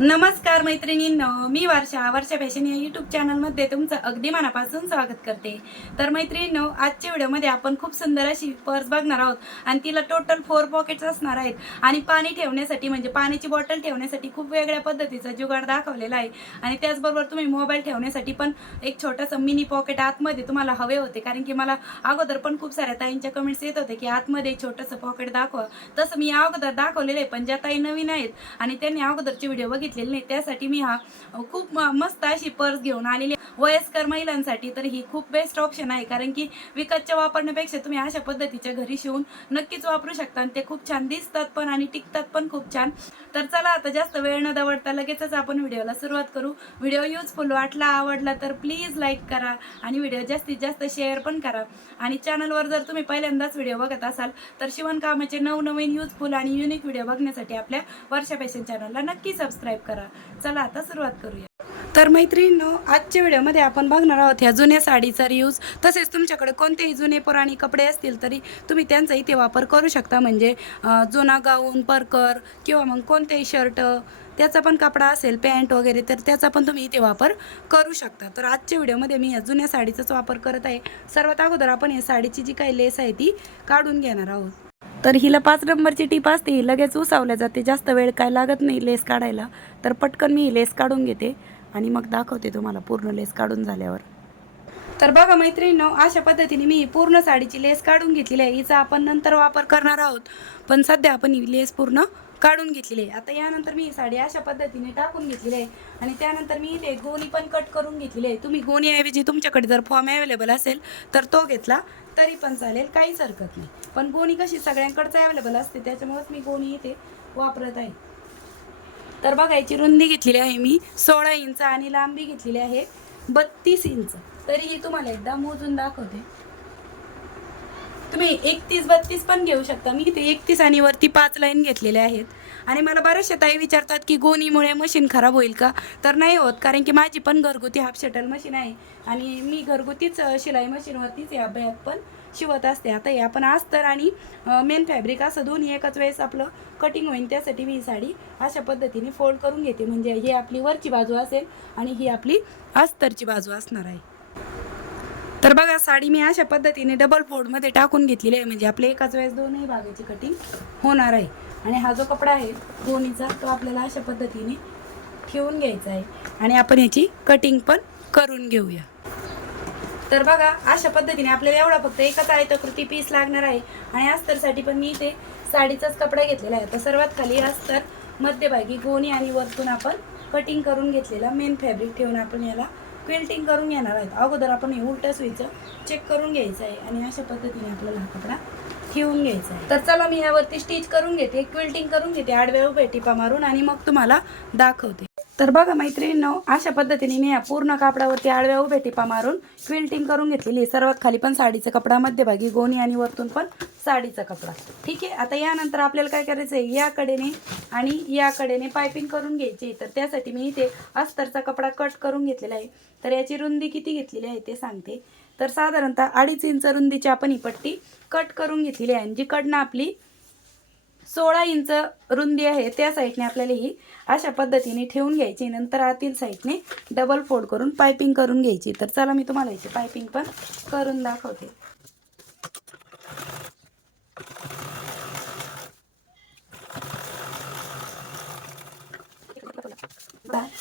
नमस्कार मैत्रिणींनो मी वर्षा वर्षा फॅशन या यूट्यूब चॅनलमध्ये तुमचं अगदी मनापासून स्वागत करते. तर मैत्रिणींनो आजच्या व्हिडिओमध्ये आपण खूप सुंदर अशी पर्स बघणार आहोत आणि तिला टोटल फोर पॉकेट्स असणार आहेत. आणि पाणी ठेवण्यासाठी म्हणजे पाण्याची बॉटल ठेवण्यासाठी खूप वेगळ्या पद्धतीचा जुगाड दाखवलेला आहे. आणि त्याचबरोबर तुम्ही मोबाईल ठेवण्यासाठी पण एक छोटंसं मिनी पॉकेट आतमध्ये तुम्हाला हवे होते. कारण की मला अगोदर पण खूप साऱ्या ताईंच्या कमेंट्स येत होते की आतमध्ये छोटंसं पॉकेट दाखवा. तसं मी अगोदर दाखवलेलं आहे पण ज्या ताई नवीन आहेत आणि त्यांनी अगोदरचे व्हिडिओ बघितलेली नाही. त्यासाठी मी हा खूप मस्त अशी पर्स घेऊन आलेली आहे. वयस्कर महिलांसाठी तर ही खूप बेस्ट ऑप्शन आहे. कारण की विकतच्या वापरण्यापेक्षा तुम्ही अशा पद्धतीच्या घरी शिवून नक्कीच वापरू शकता. आणि ते खूप छान दिसतात पण आणि टिकतात पण खूप छान. तर चला आता जास्त वेळ न दवडता लगेचच आपण व्हिडिओला सुरुवात करू. व्हिडिओ युजफुल वाटला आवडला तर प्लीज लाईक करा आणि व्हिडिओ जास्तीत जास्त शेअर पण करा. आणि चॅनलवर जर तुम्ही पहिल्यांदाच व्हिडिओ बघत असाल तर शिवणकामाचे नवनवीन युजफुल आणि युनिक व्हिडिओ बघण्यासाठी आपल्या वर्षा फॅशन चॅनलला नक्की सबस्क्राईब करा. चला आता सुरुवात करूया. तर मैत्रिणींनो आजच्या व्हिडिओमध्ये आपण बघणार आहोत ह्या जुन्या साडीचा रियूज तसेच तुमच्याकडे कोणतेही जुने पुराणी कपडे असतील तरी तुम्ही त्यांचा इथे वापर करू शकता. म्हणजे जुना गाऊन परकर किंवा मग कोणतेही शर्ट त्याचा पण कपडा असेल पॅन्ट वगैरे तर त्याचा पण तुम्ही इथे वापर करू शकता. तर आजच्या व्हिडिओमध्ये मी या जुन्या साडीचाच वापर करत आहे. सर्वात अगोदर आपण या साडीची जी काही लेस आहे ती काढून घेणार आहोत. तर हिला पाच नंबरची टीप असते लगेच उसावल्या जाते जास्त वेळ काय लागत नाही लेस काढायला. तर पटकन मी लेस काढून घेते आणि मग दाखवते तुम्हाला पूर्ण लेस काढून झाल्यावर. तर बघा मैत्रिणीनो अशा पद्धतीने मी पूर्ण साडीची लेस काढून घेतलेली आहे. हिचा आपण नंतर वापर करणार आहोत. पण सध्या आपण ही लेस पूर्ण काढून घेतलेली आहे. आता यानंतर मी साडी अशा पद्धतीने टाकून घेतलेली आहे. आणि त्यानंतर मी इथे गोणी पण कट करून घेतलेली आहे. तुम्ही गोणीऐवजी तुमच्याकडे जर फॉर्म अवेलेबल असेल तर तो घेतला तरी पण चालेल काहीच हरकत नाही. पण गोणी कशी सगळ्यांकडचं अवेलेबल असते त्याच्यामुळेच मी गोणी इथे वापरत आहे. तर बघा याची रुंदी घेतलेली आहे मी. सोळा इंच आणि लांबी घेतलेली आहे. बत्तीस इंच. तरीही तुम्हाला एकदा मोजून दाखवते. तुम्ही एकतीस बत्तीस पण घेऊ शकता. मी ते एकतीस आणि वरती पाच लाईन घेतलेल्या आहेत. आणि मला बऱ्याचशा ताई विचारतात की गोणीमुळे मशीन खराब होईल का? तर नाही होत कारण की माझी पण घरगुती हाफ शटल मशीन आहे. आणि मी घरगुतीच शिलाई मशीनवरतीच या बॅग पण शिवत असते. आता हे आपण अस्तर आणि मेन फॅब्रिक असं दोन्ही एकाच वेळेस आपलं कटिंग होईल त्यासाठी मी साडी अशा पद्धतीने फोल्ड करून घेते. म्हणजे ही आपली वरची बाजू असेल आणि ही आपली अस्तरची बाजू असणार आहे. तर बघा साडी मी अशा पद्धतीने डबल फोर्डमध्ये टाकून घेतलेली आहे. म्हणजे आपल्या एकाच वेळेस दोनही भागाची कटिंग होणार आहे. आणि हा जो कपडा आहे दोन्हीचा तो आपल्याला अशा पद्धतीने ठेवून घ्यायचा आहे. आणि आपण याची कटिंग पण करून घेऊया. तर बघा अशा पद्धतीने आपल्याला एवढा फक्त एकच आयताकृती पीस लागणार आहे. आणि अस्तरसाठी पण मी इथे साडीचाच कपडा घेतलेला आहे. तर सर्वात खाली अस्तर मध्यभागी गोणी आणि वरतून आपण कटिंग करून घेतलेला मेन फॅब्रिक ठेवून आपण याला क्विल्टिंग करून घेणार आहेत. अगोदर आपण हे उलटं सुईचं चेक करून घ्यायचं आहे आणि अशा पद्धतीने आपल्याला हा कपडा ठेवून घ्यायचा आहे. तर चला मी यावरती स्टिच करून घेते क्विल्टिंग करून घेते. आडव्या उभ्या टिपा मारून आणि मग तुम्हाला दाखवते. तर बघा मैत्रिणींनो अशा पद्धतीने मी या पूर्ण कापडावरती आडव्या उभ्या टिपा मारून क्विल्टिंग करून घेतलेली सर्वात खाली पण साडीचा कपडा मध्यभागी गोणी आणि वरतून पण साडीचा कपडा. ठीक आहे आता यानंतर आपल्याला काय करायचं आहे या कडेने आणि या कडेने पायपिंग करून घ्यायची तर त्यासाठी मी इथे अस्तरचा कपडा कट करून घेतलेला आहे. तर याची रुंदी किती घेतलेली आहे ते सांगते. तर साधारणतः अडीच इंच रुंदीची आपण ही पट्टी कट करून घेतलेली आहे. आणि जी कडनं आपली सोळा इंच रुंदी आहे त्या साईडने आपल्याला ही अशा पद्धतीने ठेवून घ्यायची. नंतर आतील साईडने डबल फोल्ड करून पायपिंग करून घ्यायची. तर चला मी तुम्हाला याची पायपिंग पण करून दाखवते.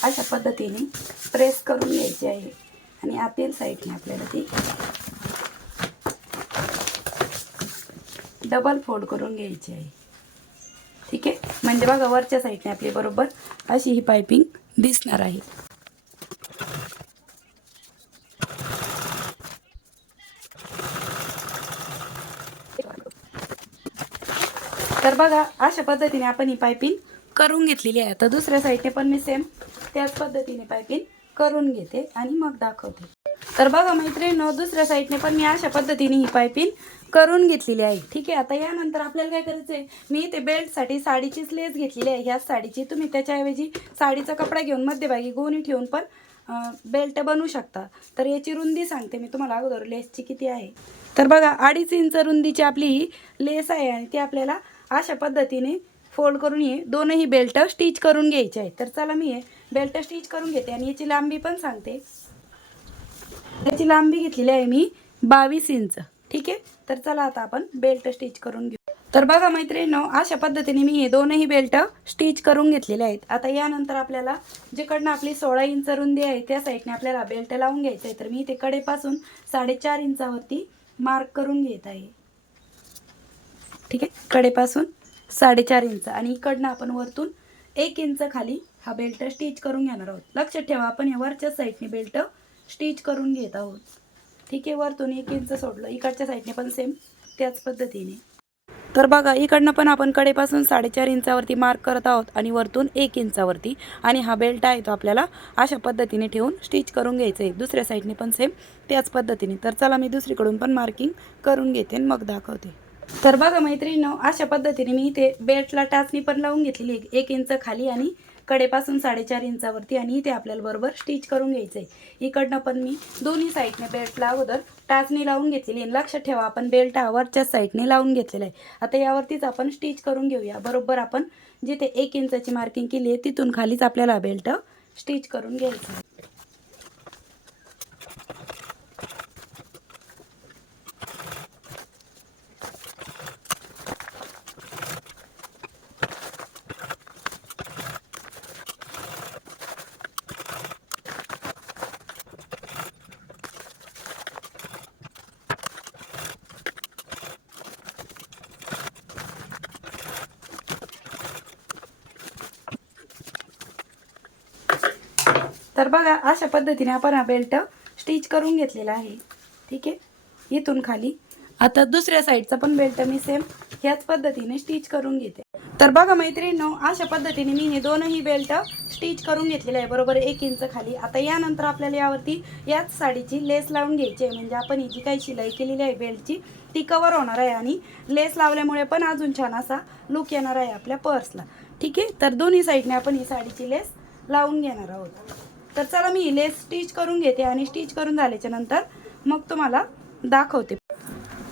अशा पद्धतीने प्रेस करून घ्यायची आहे. आणि आतील साईडने आपल्याला ती डबल फोल्ड करून घ्यायची आहे. ठीक आहे? म्हणजे बघा वरच्या साईडने आपली बरोबर अशी ही पायपिंग दिसणार आहे. तर बघा अशा पद्धतीने आपण ही पायपिंग करून घेतलेली आहे. तर दुसऱ्या साईडने पण मी सेम त्याच पद्धतीने पायपिंग करून घेते आणि मग दाखवते. तर बघा मैत्रिणी दुसऱ्या साईडने पण मी अशा पद्धतीने ही पायपिंग करून घेतलेली आहे. ठीक आहे आता यानंतर आपल्याला काय करायचं आहे मी ते बेल्टसाठी साडीचीच लेस घेतलेली आहे. ह्याच साडीची तुम्ही त्याच्याऐवजी साडीचा कपडा घेऊन मध्यभागी गोणी ठेवून पण बेल्ट बनवू शकता. तर याची रुंदी सांगते मी तुम्हाला अगोदर लेसची किती आहे. तर बघा अडीच इंच रुंदीची आपली ही लेस आहे आणि ती आपल्याला अशा पद्धतीने फोल्ड करून हे दोनही बेल्ट स्टिच करून घ्यायचे आहे तर चला मी हे बेल्ट स्टिच करून घेते आणि याची लांबी पण सांगते. याची लांबी घेतलेली आहे मी बावीस इंच. ठीक आहे? तर चला आता आपण बेल्ट स्टिच करून घेऊ. तर बघा मैत्रिणीनो अशा पद्धतीने मी हे दोनही बेल्ट स्टिच करून घेतलेले आहेत. आता यानंतर आपल्याला जिकडनं आपली सोळा इंच रुंदी आहे त्या साईडने आपल्याला बेल्ट लावून घ्यायचं आहे. तर मी इथे कडेपासून साडेचार इंचावरती मार्क करून घेत आहे. ठीक आहे? कडेपासून साडेचार इंच. आणि इकडनं आपण वरतून एक इंच खाली हा बेल्ट स्टिच करून घेणार आहोत. लक्षात ठेवा आपण या वरच्या साईडने बेल्ट स्टिच करून घेत आहोत. ठीक आहे वरतून एक इंच सोडलं. इकडच्या साईडने पण सेम त्याच पद्धतीने. तर बघा इकडनं पण आपण कडेपासून साडेचार इंचावरती मार्क करत आहोत आणि वरतून एक इंचावरती. आणि हा बेल्ट आहे तो आपल्याला अशा पद्धतीने ठेवून स्टिच करून घ्यायचं आहे दुसऱ्या साईडने पण सेम त्याच पद्धतीने. तर चला मी दुसरीकडून पण मार्किंग करून घेते आणि मग दाखवते. तर बघा मैत्रिणीनं अशा पद्धतीने मी इथे बेल्टला टाचणी पण लावून घेतलेली आहे. एक इंच खाली आणि कडेपासून साडेचार इंचावरती आणि इथे आपल्याला बरोबर स्टिच करून घ्यायचं आहे इकडनं पण मी दोन्ही साईडने बेल्टला अगोदर टाचणी लावून घेतलेली आहे. लक्षात ठेवा आपण बेल्ट हा वरच्या साईडने लावून घेतलेला आहे. आता यावरतीच आपण स्टिच करून घेऊया. बरोबर आपण जिथे एक इंचाची मार्किंग केली आहे तिथून खालीच आपल्याला बेल्ट स्टिच करून घ्यायचं तर बघा अशा पद्धतीने आपण हा बेल्ट स्टिच करून घेतलेला आहे. ठीक आहे? इथून खाली. आता दुसऱ्या साईडचा पण बेल्ट मी सेम ह्याच पद्धतीने स्टिच करून घेते. तर बघा मैत्रिणींनो अशा पद्धतीने मी हे दोनही बेल्ट स्टिच करून घेतलेले आहे. बरोबर एक इंच खाली. आता यानंतर आपल्याला यावरती याच साडीची लेस लावून घ्यायची आहे. म्हणजे आपण ही जी काही शिलाई केलेली आहे बेल्टची ती कवर होणार आहे आणि लेस लावल्यामुळे पण अजून छान असा लुक येणार आहे आपल्या पर्सला ठीक आहे? तर दोन्ही साईडने आपण ही साडीची लेस लावून घेणार आहोत. तर चला मी ही लेस स्टिच करून घेते आणि स्टिच करून झाल्याच्यानंतर मग तुम्हाला दाखवते.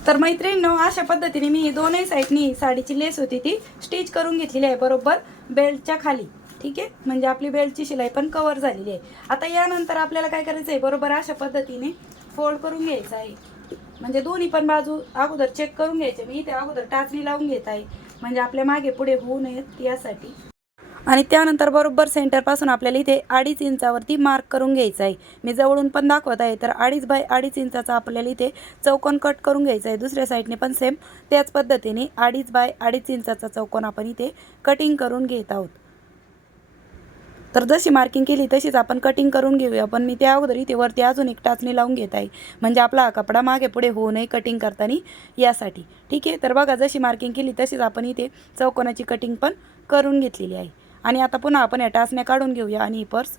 तर मैत्रिणींनो अशा पद्धतीने मी दोनही साईडनी साडीची लेस होती ती स्टिच करून घेतलेली आहे बरोबर बेल्टच्या खाली. ठीक आहे? म्हणजे आपली बेल्टची शिलाई पण कवर झालेली आहे. आता यानंतर आपल्याला काय करायचं आहे बरोबर अशा पद्धतीने फोल्ड करून घ्यायचं आहे. म्हणजे दोन्ही पण बाजू अगोदर चेक करून घ्यायचे. मी इथे अगोदर टाचणी लावून घेत आहे. म्हणजे आपल्या मागे पुढे होऊ नयेत यासाठी. आणि त्यानंतर बरोबर सेंटरपासून आपल्याला इथे अडीच इंचावरती मार्क करून घ्यायचा आहे. मी जवळून पण दाखवत आहे तर अडीच बाय अडीच इंचाचा आपल्याला इथे चौकोन कट करून घ्यायचा आहे. दुसऱ्या साईडने पण सेम त्याच पद्धतीने अडीच बाय अडीच इंचाचा चौकोन आपण इथे कटिंग करून घेत आहोत. तर जशी मार्किंग केली तशीच आपण कटिंग करून घेऊया. पण मी त्या अगोदर इथे वरती अजून एक टाचणी लावून घेत आहे. म्हणजे आपला हा कपडा मागे पुढे होऊ नये कटिंग करताना यासाठी. ठीक आहे? तर बघा जशी मार्किंग केली तशीच आपण इथे चौकोनाची कटिंग पण करून घेतलेली आहे. आणि आता पुन्हा आपण या टाचण्या काढून घेऊया आणि ही पर्स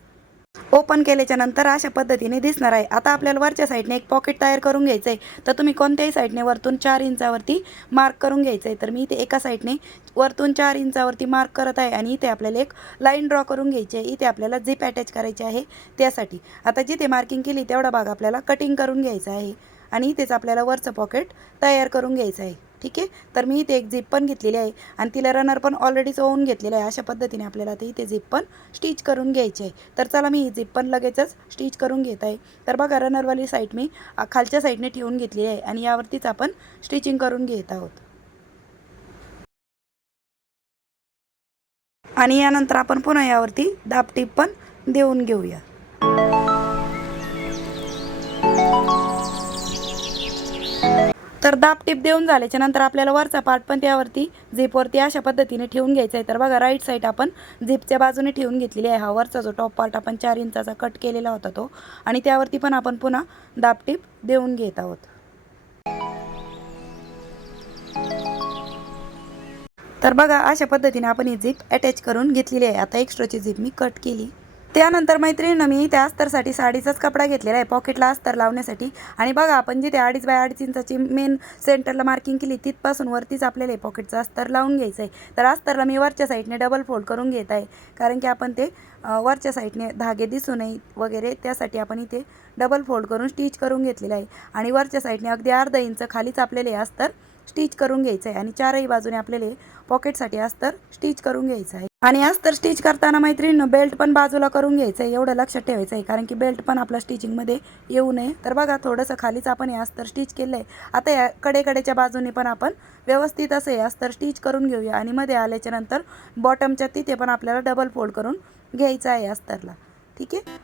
ओपन केल्याच्यानंतर अशा पद्धतीने दिसणार आहे. आता आपल्याला वरच्या साईडने एक पॉकेट तयार करून घ्यायचं आहे तर तुम्ही कोणत्याही साईडने वरतून चार इंचावरती मार्क करून घ्यायचं आहे तर मी इथे एका साईडने वरतून चार इंचावरती मार्क करत आहे आणि इथे आपल्याला एक लाईन ड्रॉ करून घ्यायची आहे इथे आपल्याला झिप अटॅच करायची आहे त्यासाठी. आता जिथे मार्किंग केली तेवढा भाग आपल्याला कटिंग करून घ्यायचा आहे. आणि इथेच आपल्याला वरचं पॉकेट तयार करून घ्यायचं आहे. ठीक आहे? तर मी इथे एक झिप पण घेतलेली आहे आणि तिला रनर पण ऑलरेडी ओवून घेतलेलं आहे. अशा पद्धतीने आपल्याला ते इथे झिप पण स्टिच करून घ्यायची आहे. तर चला मी ही झिप पण लगेचच स्टिच करून घेत आहे. तर बघा रनरवाली साईड मी खालच्या साईडने ठेवून घेतलेली आहे आणि यावरतीच आपण स्टिचिंग करून घेत आहोत. आणि यानंतर आपण पुन्हा यावरती दाबटीप पण देऊन घेऊया. तर दाब टिप देऊन झाल्याच्यानंतर आपल्याला वरचा पार्ट पण त्यावरती झिपवरती अशा पद्धतीने ठेवून घ्यायचा आहे. तर बघा राईट साईड आपण झिपच्या बाजूने ठेवून घेतलेली आहे. हा वरचा जो टॉप पार्ट आपण चार इंचाचा कट केलेला होता तो. आणि त्यावरती पण आपण पुन्हा दाब टिप देऊन घेत आहोत. तर बघा अशा पद्धतीने आपण ही झिप अटॅच करून घेतलेली आहे. आता एक्स्ट्राची झिप मी कट केली. त्यानंतर मैत्रिणीनं मी त्या अस्तरसाठी साडीचाच कपडा घेतलेला आहे. पॉकेटला अस्तर लावण्यासाठी. आणि बघा आपण जिथे अडीच बाय अडीच इंचाची मेन सेंटरला मार्किंग केली तिथपासून वरतीच आपल्याला हे पॉकेटचं अस्तर लावून घ्यायचं आहे तर अस्तरला मी वरच्या साईडने डबल फोल्ड करून घेत आहे. कारण की आपण ते वरच्या साईडने धागे दिसू नये वगैरे त्यासाठी आपण इथे डबल फोल्ड करून स्टिच करून घेतलेलं आहे. आणि वरच्या साईडने अगदी अर्धा इंच खालीच आपल्याला हे अस्तर स्टिच करून घ्यायचं आहे आणि चारही बाजूने आपल्याला पॉकेटसाठी अस्तर स्टिच करून घ्यायचं आहे. आणि अस्तर स्टिच करताना मैत्रिणीनं बेल्ट पण बाजूला करून घ्यायचं आहे एवढं लक्षात ठेवायचं आहे कारण की बेल्ट पण आपला स्टिचिंगमध्ये येऊ नये. तर बघा थोडंसं खालीच आपण हे अस्तर स्टिच केलं आहे आता या कडेकडेच्या बाजूने पण आपण व्यवस्थित असं हे अस्तर स्टिच करून घेऊया. आणि मध्ये आल्याच्यानंतर बॉटमच्या तिथे पण आपल्याला डबल फोल्ड करून घ्यायचं आहे अस्तरला ठीक आहे?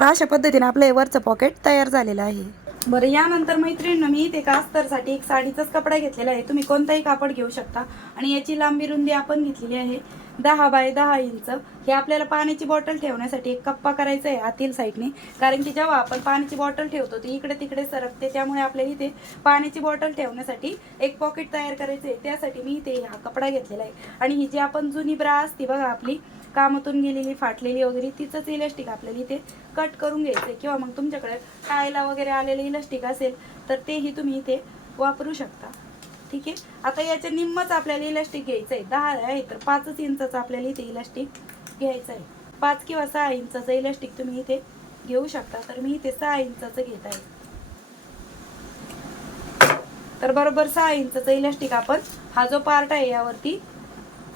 तर अशा पद्धतीने आपलं हे वरचं पॉकेट तयार झालेलं आहे. बरं यानंतर मैत्रिणीनं मी इथे कास्तरसाठी एक साडीचाच कपडा घेतलेला आहे. तुम्ही कोणताही कापड घेऊ शकता. आणि याची लांबी रुंदी आपण घेतलेली आहे. दहा बाय दहा इंच. हे आपल्याला पाण्याची बॉटल ठेवण्यासाठी एक कप्पा करायचा आहे आतील साईडने. कारण की जेव्हा आपण पाण्याची बॉटल ठेवतो ती इकडे तिकडे सरकते. त्यामुळे आपल्याला इथे पाण्याची बॉटल ठेवण्यासाठी एक पॉकेट तयार करायचं आहे. त्यासाठी मी इथे हा कपडा घेतलेला आहे. आणि ही जी आपण जुनी ब्रा असती बघा आपली कामातून गेलेली फाटलेली वगैरे तिचंच इलास्टिक आपल्याला इथे कट करून घ्यायचं आहे किंवा मग तुमच्याकडे टायला वगैरे आलेलं इलास्टिक असेल तर तेही तुम्ही इथे वापरू शकता. ठीक आहे? आता याचे निम्मच आपल्याला इलास्टिक घ्यायचं आहे दहा आहे तर पाचच इंचाचं आपल्याला इथे इलास्टिक घ्यायचं आहे पाच किंवा सहा इंचाचं इलास्टिक तुम्ही इथे घेऊ शकता. तर मी इथे सहा इंचाचं घेत आहे. तर बरोबर सहा इंचाचं इलास्टिक आपण हा जो पार्ट आहे यावरती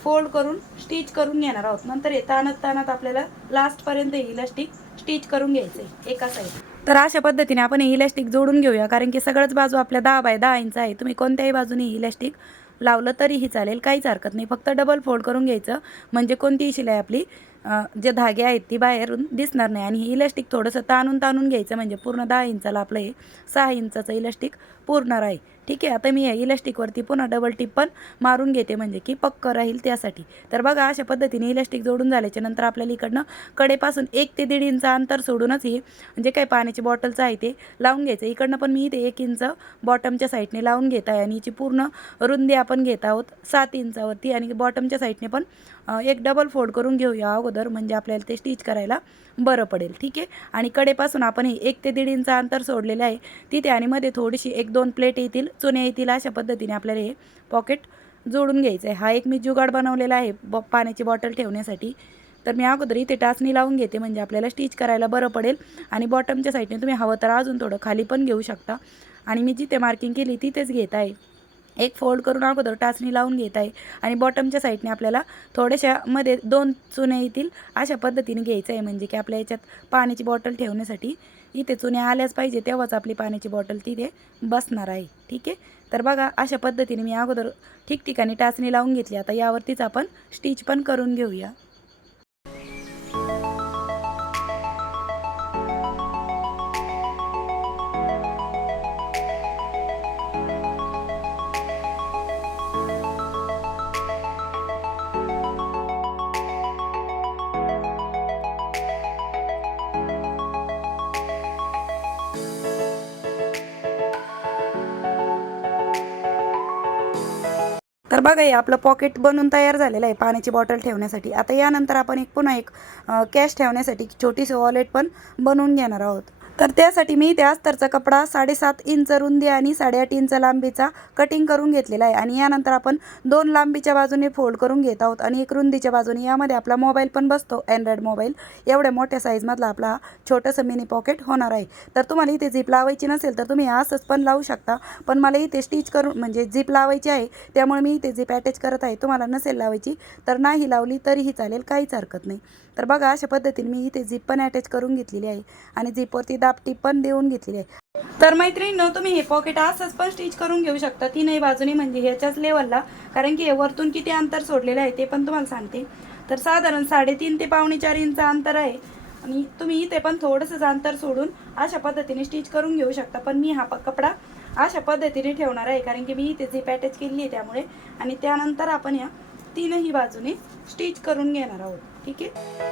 फोल्ड करून स्टिच करून घेणार आहोत. नंतर हे ताणत ताणत आपल्याला लास्टपर्यंत इलास्टिक स्टिच करून घ्यायचं आहे एका साईड तर अशा पद्धतीने आपण हे इलास्टिक जोडून घेऊया कारण की सगळंच बाजू आपल्या दहा बाय दहा इंच आहे. तुम्ही कोणत्याही बाजूने इलास्टिक लावलं तरीही चालेल काहीच हरकत नाही. फक्त डबल फोल्ड करून घ्यायचं म्हणजे कोणतीही शिलाई आपली जे धागे आहेत ती बाहेरून दिसणार नाही. आणि हे इलास्टिक थोडंसं ताणून ताणून घ्यायचं म्हणजे पूर्ण दहा इंचाला आपलं हे सहा इंचाचं इलास्टिक पुरणार आहे ठीक आहे आता मी या इलास्टिकवरती पुन्हा डबल टिप पण मारून घेते म्हणजे की पक्क राहील त्यासाठी. तर बघा अशा पद्धतीने इलॅस्टिक जोडून झाल्याच्यानंतर आपल्याला इकडनं कडेपासून एक ते दीड इंच अंतर सोडूनच हे म्हणजे जे काही पाण्याची बॉटलचं आहे ते लावून घ्यायचं. इकडनं पण मी इथे एक इंच बॉटमच्या साईडने लावून घेत आहे आणि हिची पूर्ण रुंदी आपण घेत आहोत सात इंचावरती. आणि बॉटमच्या साईडने पण एक डबल फोल्ड करून घेऊया अगोदर म्हणजे आपल्याला ते स्टिच करायला बरं पडेल. ठीक आहे? आणि कडेपासून आपण हे एक ते दीड इंच अंतर सोडलेलं आहे तिथे आणि मध्ये थोडीशी एक दोन प्लेट येतील. चुन्या येतील अशा पद्धतीने आपल्याला हे पॉकेट जोडून घ्यायचं आहे. हा एक मी जुगाड बनवलेला आहे ब पाण्याची बॉटल ठेवण्यासाठी. तर मी अगोदर इथे टाचणी लावून घेते म्हणजे आपल्याला स्टिच करायला बरं पडेल. आणि बॉटमच्या साईडने तुम्ही हवं तर अजून थोडं खाली पण घेऊ शकता. आणि मी जिथे मार्किंग केली तिथेच घेत आहे. एक फोल्ड करून अगोदर टाचणी लावून घेत आहे. आणि बॉटमच्या साईडने आपल्याला थोड्याशा मध्ये दोन चुन्या येतील अशा पद्धतीने घ्यायचं आहे. म्हणजे की आपल्या याच्यात पाण्याची बॉटल ठेवण्यासाठी इथे चुन्या आल्याच पाहिजे तेव्हाच आपली पाण्याची बॉटल तिथे बसणार आहे. ठीक आहे? तर बघा अशा पद्धतीने मी अगोदर ठिकठिकाणी टाचणी लावून घेतली. आता यावरतीच आपण स्टिच पण करून घेऊया. बघा हे आपलं पॉकेट बनून तयार झालेलं आहे पाण्याची बॉटल ठेवण्यासाठी. आता यानंतर आपण एक पुन्हा एक कॅश ठेवण्यासाठी छोटीशी वॉलेट पण बनवून घेणार आहोत. तर त्यासाठी मी त्या अस्तरचा कपडा साडेसात इंच रुंदी आणि साडेआठ इंच लांबीचा कटिंग करून घेतलेला आहे. आणि यानंतर आपण दोन लांबीच्या बाजूने फोल्ड करून घेत आहोत आणि एक रुंदीच्या बाजूने यामध्ये आपला मोबाईल पण बसतो अँड्रॉइड मोबाईल एवढ्या मोठ्या साईजमधला आपला हा छोटंसं मिनी पॉकेट होणार आहे. तर तुम्हाला इथे झिप लावायची नसेल तर तुम्ही असंच पण लावू शकता. पण मला इथे स्टिच करून म्हणजे झिप लावायची आहे त्यामुळे मी इथे झिप अटॅच करत आहे. तुम्हाला नसेल लावायची तर नाही लावली तरीही चालेल काहीच हरकत नाही. तर बघा अशा पद्धतीने मी इथे झिप पण अटॅच करून घेतलेली आहे आणि झीपवरती दापटी पण देऊन घेतलेली आहे. तर मैत्रिणीनं तुम्ही हे पॉकेट असंच पण स्टिच करून घेऊ शकता. तीनही बाजूने म्हणजे ह्याच्याच लेवलला कारण की हे वरतून किती अंतर सोडलेलं आहे ते पण तुम्हाला सांगते. तर साधारण साडेतीन ते पावणे चार इंच अंतर आहे. आणि तुम्ही इथे पण थोडंसंच अंतर सोडून अशा पद्धतीने स्टिच करून घेऊ शकता. पण मी हा प- कपडा अशा पद्धतीने ठेवणार आहे. कारण की मी इथे झीप अटॅच केली आहे त्यामुळे. आणि त्यानंतर आपण या तीनही बाजूने स्टिच करून घेणार आहोत. ठीक आहे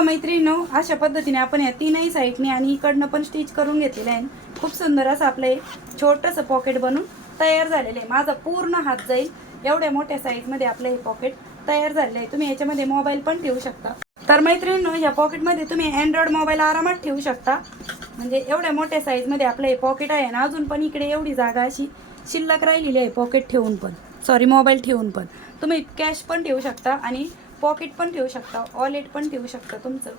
मैत्रिणीनो अशा पद्धतीने आपण या तीनही साईडने आणि इकडनं पण स्टिच करून घेतलेलं आहे खूप सुंदर असं आपलं एक छोटंसं पॉकेट बनून तयार झालेलं आहे. माझा पूर्ण हात जाईल एवढ्या मोठ्या साईजमध्ये आपलं हे पॉकेट तयार झालेलं आहे. तुम्ही याच्यामध्ये मोबाईल पण ठेवू शकता. तर मैत्रिणींनो या पॉकेटमध्ये तुम्ही अँड्रॉइड मोबाईल आरामात ठेवू शकता. म्हणजे एवढ्या मोठ्या साईजमध्ये आपलं हे पॉकेट आहे ना अजून पण इकडे एवढी जागा अशी शिल्लक राहिलेली आहे पॉकेट ठेवून पण. सॉरी मोबाईल ठेवून पण. तुम्ही कॅश पण ठेवू शकता आणि पॉकेट पण ठेवू शकता. वॉलेट पण ठेवू शकता तुमचं.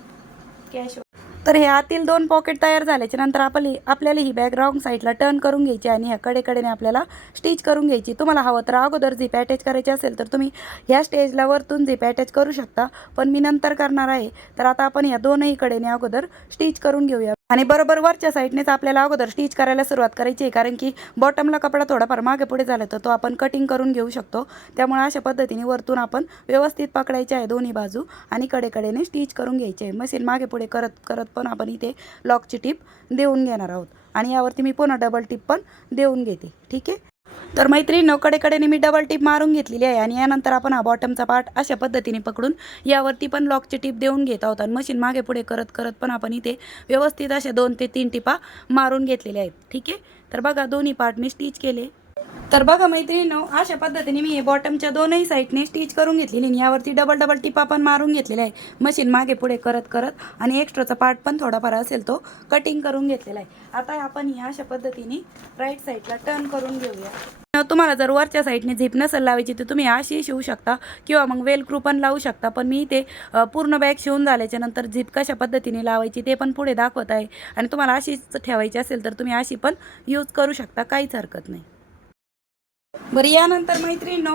कॅश तर हे आतील दोन पॉकेट तयार झाल्याच्यानंतर आपली आपल्याला ही बॅग रॉंग साईडला टर्न करून घ्यायची आणि ह्या कडेकडेने आपल्याला स्टिच करून घ्यायची. तुम्हाला हवं तर अगोदर झीप अटॅच करायची असेल तर तुम्ही ह्या स्टेजला वरतून झीप अटॅच करू शकता. पण मी नंतर करणार आहे. तर आता आपण या दोनही कडेने अगोदर स्टिच करून घेऊया. आणि बरोबर वरच्या साईडनेच आपल्याला अगोदर स्टिच करायला सुरुवात करायची आहे. कारण की बॉटमला कपडा थोडाफार मागे पुढे झाला तर तो आपण कटिंग करून घेऊ शकतो. त्यामुळे अशा पद्धतीने वरतून आपण व्यवस्थित पकडायचे आहे दोन्ही बाजू आणि कडेकडेने स्टिच करून घ्यायचे आहे. मशीन मागे पुढे करत करत पण आपण इथे लॉकची टीप देऊन घेणार आहोत. आणि यावरती मी पुन्हा डबल टीप पण देऊन घेते. ठीक आहे? तर मैत्रिणी कडेकडेने मी डबल टीप मारून घेतलेली आहे आणि यानंतर आपण हा बॉटमचा पार्ट अशा पद्धतीने पकडून यावरती पण लॉकची टीप देऊन घेत आहोत. आणि मशीन मागे पुढे करत करत पण आपण इथे व्यवस्थित अशा दोन ते तीन टिपा मारून घेतलेल्या आहेत. ठीक आहे? तर बघा दोन्ही पार्ट मी स्टिच केले. तर बघा मैत्रिणीनं अशा पद्धतीने मी हे बॉटमच्या दोनही साईडने स्टिच करून घेतलेली आणि यावरती डबल डबल टिपा पण मारून घेतलेला आहे मशीन मागे पुढे करत करत आणि एक्स्ट्राचा पार्ट पण थोडाफार असेल तो कटिंग करून घेतलेला आहे. आता आपण ही अशा पद्धतीने राईट साईडला टर्न करून घेऊया. तुम्हाला जर वरच्या साईडने झिप नसेल लावायची तर तुम्ही अशी शिवू शकता किंवा मग वेलक्रू पण लावू शकता. पण मी ते पूर्ण बॅग शिवून झाल्याच्यानंतर झिप कशा पद्धतीने लावायची ते पण पुढे दाखवत आहे. आणि तुम्हाला अशीच ठेवायची असेल तर तुम्ही अशी पण यूज करू शकता. काहीच हरकत नाही. बरं यानंतर मैत्रिणींनो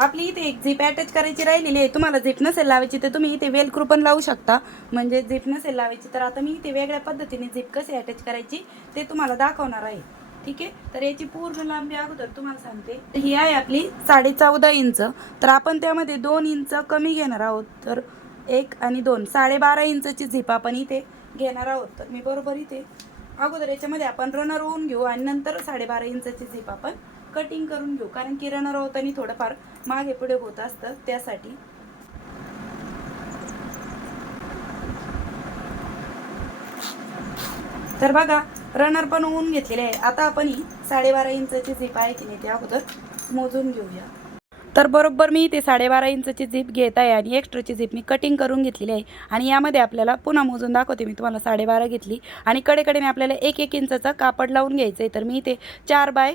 आपली इथे एक झिप अटॅच करायची राहिलेली आहे. तुम्हाला झिप नसेल लावायची तर तुम्ही इथे वेल क्रू पण लावू शकता. म्हणजे झिप नसेल लावायची तर आता मी इथे वेगळ्या पद्धतीने झिप कशी अटॅच करायची ते तुम्हाला दाखवणार आहे. ठीक आहे? तर याची पूर्ण लांबी अगोदर तुम्हाला सांगते. ही आहे आपली साडे चौदा इंच. तर आपण त्यामध्ये दोन इंच कमी घेणार आहोत. तर एक आणि दोन. साडेबारा इंचची झिप आपण इथे घेणार आहोत. तर मी बरोबर इथे अगोदर याच्यामध्ये आपण रनर होऊन घेऊ आणि नंतर साडेबारा इंचची झिप आपण कटिंग करून घेऊ. कारण की रनर होताना थोडंफार मागे पुढे होत असतं त्यासाठी. तर बघा रनर पण होऊन घेतलेले आहे. आता आपण ही साडेबारा इंचची झिप आहे की नाही ते अगोदर मोजून घेऊया. तर बरोबर मी इथे साडेबारा इंचची झिप घेत आहे आणि एक्स्ट्राची झिप मी कटिंग करून घेतलेली आहे. आणि यामध्ये आपल्याला पुन्हा मोजून दाखवते मी तुम्हाला साडेबारा घेतली. आणि कडेकडेने आपल्याला एक एक इंचाचा कापड लावून घ्यायचं आहे तर मी इथे चार बाय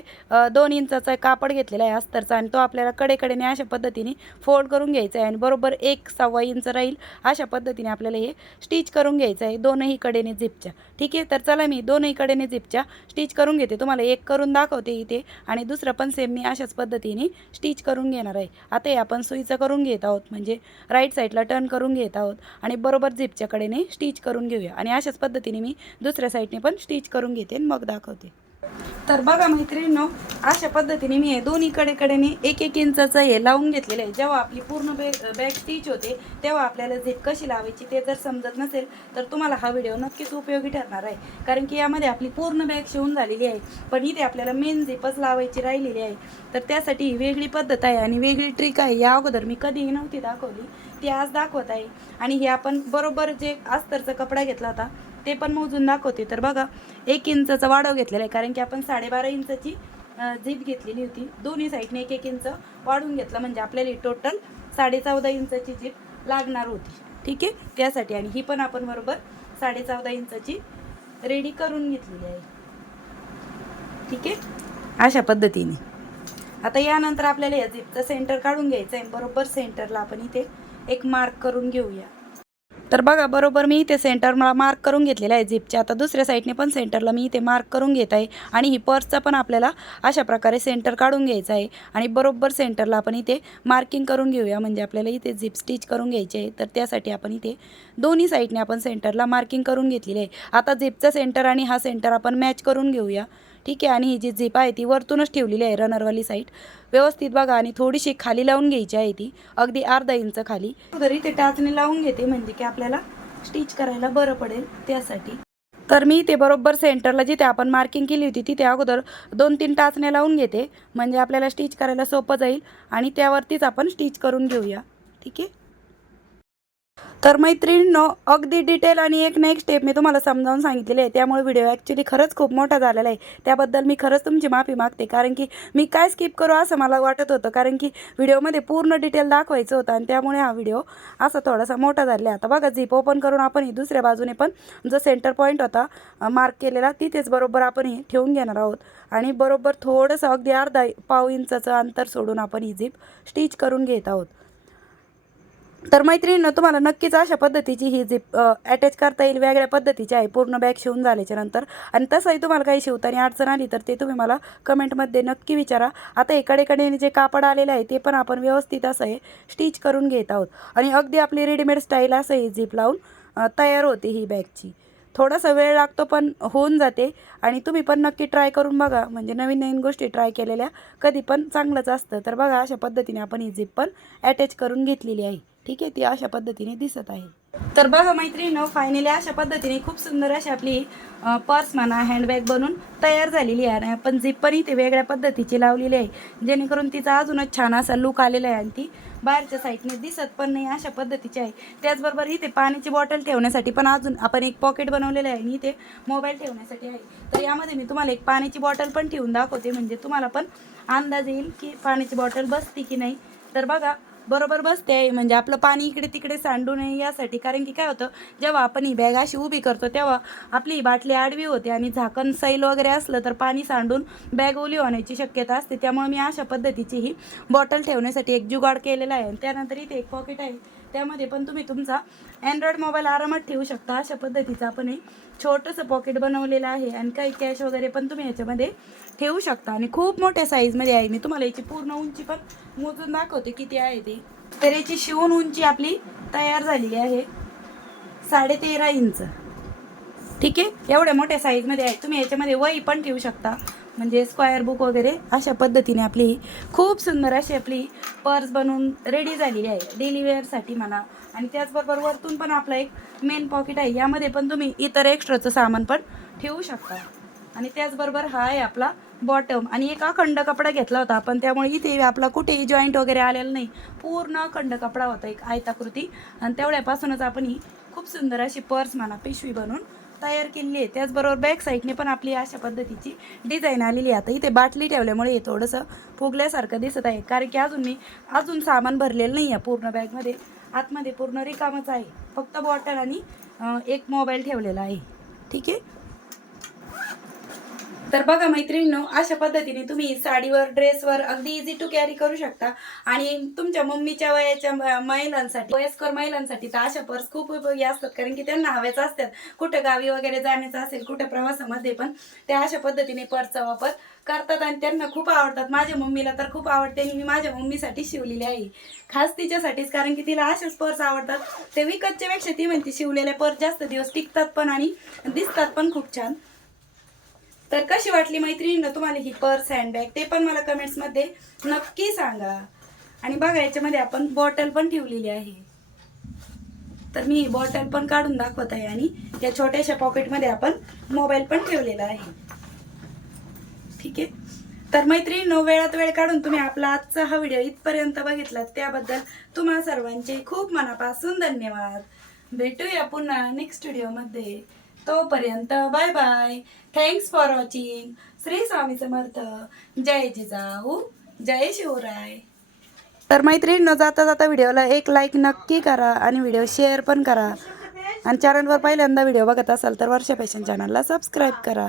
दोन इंचाचा कापड घेतलेला आहे अस्तरचा आणि तो आपल्याला कडेकडेने अशा पद्धतीने फोल्ड करून घ्यायचा आहे आणि बरोबर एक सव्वा इंच राहील अशा पद्धतीने आपल्याला हे स्टिच करून घ्यायचं आहे दोनही कडेने झिपच्या. ठीक आहे? तर चला मी दोनही कडेने झिपच्या स्टिच करून घेते. तुम्हाला एक करून दाखवते इथे आणि दुसरं पण सेम मी अशाच पद्धतीने स्टिच करून घेणार आहे. आता हे आपण सुईचं करून घेत आहोत. म्हणजे राईट साईडला टर्न करून घेत आहोत. आणि बरोबर झिपच्या कडेने स्टिच करून घेऊया. आणि अशाच पद्धतीने मी दुसऱ्या साईडने पण स्टिच करून घेते आणि मग दाखवते. तर बघा मैत्रिणींनो अशा पद्धतीने मी हे दोन्ही कडेकडेने एक एक इंचाचं हे लावून घेतलेलं आहे. जेव्हा आपली पूर्ण बॅग बॅग स्टिच होते तेव्हा आपल्याला झिप कशी लावायची ते जर समजत नसेल तर तुम्हाला हा व्हिडिओ नक्कीच उपयोगी ठरणार आहे. कारण की यामध्ये आपली पूर्ण बॅग शिवून झालेली आहे. पण इथे आपल्याला मेन झिपच लावायची राहिलेली आहे. तर त्यासाठी ही वेगळी पद्धत आहे आणि वेगळी ट्रिक आहे. या अगोदर मी कधीही नव्हती दाखवली ती आज दाखवत आहे. आणि हे आपण बरोबर जे अस्तरचा कपडा घेतला होता ते पण मोजून दाखवते. तर बघा एक इंचाचा वाढव घेतलेला आहे. कारण की आपण साडेबारा इंचाची अ, झीप घेतलेली होती. दोन्ही साईडने एक एक इंच वाढून घेतलं. म्हणजे आपल्याला टोटल साडे चौदा इंचाची झीप लागणार होती. ठीक आहे? त्यासाठी. आणि ही पण आपण बरोबर साडे चौदा इंचाची रेडी करून घेतलेली आहे. ठीक आहे? अशा पद्धतीने. आता यानंतर आपल्याला या झिपचं सेंटर काढून घ्यायचं आहे. बरोबर सेंटरला आपण इथे एक मार्क करून घेऊया. तर बघा बरोबर मी इथे सेंटर मला मार्क करून घेतलेला आहे झिपच्या आता दुसऱ्या साईडने पण सेंटरला मी इथे मार्क करून घेत आहे. आणि ही पर्सचा पण आपल्याला अशा प्रकारे सेंटर काढून घ्यायचं आहे. आणि बरोबर सेंटरला आपण इथे मार्किंग करून घेऊया. म्हणजे आपल्याला इथे झिप स्टिच करून घ्यायची आहे. तर त्यासाठी आपण इथे दोन्ही साईडने आपण सेंटरला मार्किंग करून घेतलेली आहे. आता झिपचा सेंटर आणि हा सेंटर आपण मॅच करून घेऊया. ठीक आहे. आणि ही जी झिप आहे ती वरतूनच ठेवलेली आहे रनरवाली साईड व्यवस्थित बघा आणि थोडीशी खाली लावून घ्यायची आहे ती. अगदी अर्धा इंच खाली. घरी ते टाचणी लावून घेते म्हणजे की आपल्याला स्टिच करायला बरं पडेल त्यासाठी. तर मी ते बरोबर सेंटरला जिथे आपण मार्किंग केली होती तिथे अगोदर दोन तीन टाचण्या लावून घेते. म्हणजे आपल्याला स्टिच करायला सोपं जाईल आणि त्यावरतीच आपण स्टिच करून घेऊया. ठीक आहे? तर मैत्रिणींनो अगदी डिटेल आणि एक ना एक स्टेप मी तुम्हाला समजावून सांगितलेले आहे. त्यामुळे व्हिडिओ ॲक्च्युली खरंच खूप मोठा झालेला आहे. त्याबद्दल मी खरंच तुमची माफी मागते. कारण की मी काय स्किप करू असं मला वाटत होतं. कारण की व्हिडिओमध्ये पूर्ण डिटेल दाखवायचं होतं आणि त्यामुळे हा व्हिडिओ असा थोडासा मोठा झालेला आहे. आता बघा झीप ओपन करून आपण ही दुसऱ्या बाजूने पण जो सेंटर पॉईंट होता मार्क केलेला तिथेच बरोबर आपण ही ठेवून घेणार आहोत. आणि बरोबर थोडंसं अगदी अर्धा पाव इंचाचं अंतर सोडून आपण ही झीप स्टिच करून घेत आहोत. तर मैत्रिणीनं तुम्हाला नक्कीच अशा पद्धतीची ही झिप अटॅच करता येईल वेगळ्या पद्धतीची आहे पूर्ण बॅग शिवून झाल्याच्यानंतर. आणि तसंही तुम्हाला काही शिवताना अडचण आली तर ते तुम्ही मला कमेंटमध्ये नक्की विचारा. आता इकडेकडे जे कापड आलेलं आहे ते पण आपण व्यवस्थित असं हे स्टिच करून घेत आहोत. आणि अगदी आपली रेडीमेड स्टाईल असं ही झिप लावून तयार होते ही बॅगची थोडासा वेळ लागतो पण होऊन जाते. आणि तुम्ही पण नक्की ट्राय करून बघा. म्हणजे नवीन नवीन गोष्टी ट्राय केलेल्या कधी पण चांगलंच असतं. तर बघा अशा पद्धतीने आपण ही झिप पण अटॅच करून घेतलेली आहे. ठीक आहे ती अशा पद्धतीने दिसत आहे. तर बघा मैत्रिणी फायनली अशा पद्धतीने खूप सुंदर अशी आपली पर्स म्हणा हँडबॅग बनून तयार झालेली आहे. आणि आपण झिप पण इथे वेगळ्या पद्धतीची लावलेली आहे जेणेकरून तिचा अजूनच छान असा लुक आलेला आहे. आणि ती बाहेरच्या साईडने दिसत पण नाही अशा पद्धतीची आहे. त्याचबरोबर इथे पाण्याची बॉटल ठेवण्यासाठी पण अजून आपण एक पॉकेट बनवलेलं आहे आणि इथे मोबाईल ठेवण्यासाठी आहे. तर यामध्ये मी तुम्हाला एक पाण्याची बॉटल पण ठेवून दाखवते. म्हणजे तुम्हाला पण अंदाज येईल की पाण्याची बॉटल बसते की नाही. तर बघा बरोबर बसते. म्हणजे आपलं पाणी इकडे तिकडे सांडू नये यासाठी. कारण की काय होतं जेव्हा आपण ही बॅग अशी उभी करतो तेव्हा आपली ही बाटली आडवी होते आणि झाकण सैल वगैरे असलं तर पाणी सांडून बॅग ओली होण्याची शक्यता असते. त्यामुळे मी अशा पद्धतीची ही बॉटल ठेवण्यासाठी एक जुगाड केलेला आहे. आणि त्यानंतर इथे एक पॉकेट आहे. त्यामध्ये पण तुम्ही तुमचा अँड्रॉइड मोबाईल आरामात ठेवू शकता. अशा पद्धतीचं आपण एक छोटंसं पॉकेट बनवलेलं आहे. आणि काही कॅश वगैरे पण तुम्ही याच्यामध्ये ठेवू शकता. आणि खूप मोठ्या साईजमध्ये आहे. मी तुम्हाला याची पूर्ण उंची पण मोजून दाखवते किती आहे ती. तर याची शिवून उंची आपली तयार झालेली आहे. साडेतेरा इंच. ठीक आहे? एवढ्या मोठ्या साईजमध्ये आहे. तुम्ही याच्यामध्ये वही पण ठेवू शकता. म्हणजे स्क्वायर बुक वगैरे. अशा पद्धतीने आपली खूप सुंदर अशी आपली पर्स बनवून रेडी झालेली आहे. डेली वेअरसाठी म्हणा आणि त्याचबरोबर वरतून पण आपला एक मेन पॉकेट आहे. यामध्ये पण तुम्ही इतर एक्स्ट्राचं सामान पण ठेवू शकता. आणि त्याचबरोबर हा आहे आपला बॉटम आणि एक अखंड कपडा घेतला होता आपण त्यामुळे इथे आपला कुठेही जॉईंट वगैरे आलेला नाही. पूर्ण अखंड कपडा होता एक आयताकृती. आणि तेवढ्यापासूनच आपण ही खूप सुंदर अशी पर्स म्हणा पिशवी बनवून तयार केलेली आहे. त्याचबरोबर बॅक साईडने पण आपली अशा पद्धतीची डिझाईन आलेली आहे. आता इथे बाटली ठेवल्यामुळे हे थोडंसं फुगल्यासारखं दिसत आहे. कारण की अजून मी अजून सामान भरलेलं नाही आहे पूर्ण बॅगमध्ये आतमध्ये पूर्ण रिकामच आहे. फक्त बॉटल आणि एक मोबाईल ठेवलेला आहे. ठीक आहे? तर बघा मैत्रिणींनो अशा पद्धतीने तुम्ही साडीवर ड्रेसवर अगदी इझी टू कॅरी करू शकता. आणि तुमच्या मम्मीच्या वयाच्या महिलांसाठी वयस्कर महिलांसाठी तर अशा पर्स खूप उपयोगी असतात. कारण की त्यांना हव्याच असतात. कुठं गावी वगैरे जाण्याचं असेल कुठं प्रवासामध्ये पण त्या अशा पद्धतीने पर्सचा वापर करतात आणि त्यांना खूप आवडतात. माझ्या मम्मीला तर खूप आवडते आणि मी माझ्या मम्मीसाठी शिवलेली आहे. खास तिच्यासाठीच कारण की तिला असेच पर्स आवडतात. ते विकतच्या पेक्षा ती म्हणते शिवलेल्या पर्स जास्त दिवस टिकतात पण आणि दिसतात पण खूप छान. तर कशी वाटली मैत्रिणीनं तुम्हाला ही पर्स हँडबॅग ते पण मला कमेंट्समध्ये नक्की सांगा. आणि बघा याच्यामध्ये आपण बॉटल पण ठेवलेली आहे. तर मी ही बॉटल पण काढून दाखवत आहे आणि या छोट्याशा पॉकेटमध्ये आपण मोबाईल पण ठेवलेला आहे. ठीक आहे? तर मैत्रिणींनो वेळात वेळ काढून तुम्ही आपला आजचा हा व्हिडिओ इथपर्यंत बघितला त्याबद्दल तुम्हा सर्वांचे खूप मनापासून धन्यवाद. भेटूया पुन्हा नेक्स्ट व्हिडिओमध्ये तोपर्यंत bye bye. Thanks for watching Shri Swami Samarth. जय जिजाऊ. जय शिवराय. तर मैत्रिणीनं जाता जाता व्हिडिओला एक लाईक नक्की करा आणि व्हिडिओ शेअर पण करा. आणि चॅनलवर पहिल्यांदा व्हिडिओ बघत असाल तर वर्षा फॅशन चॅनलला सबस्क्राईब करा.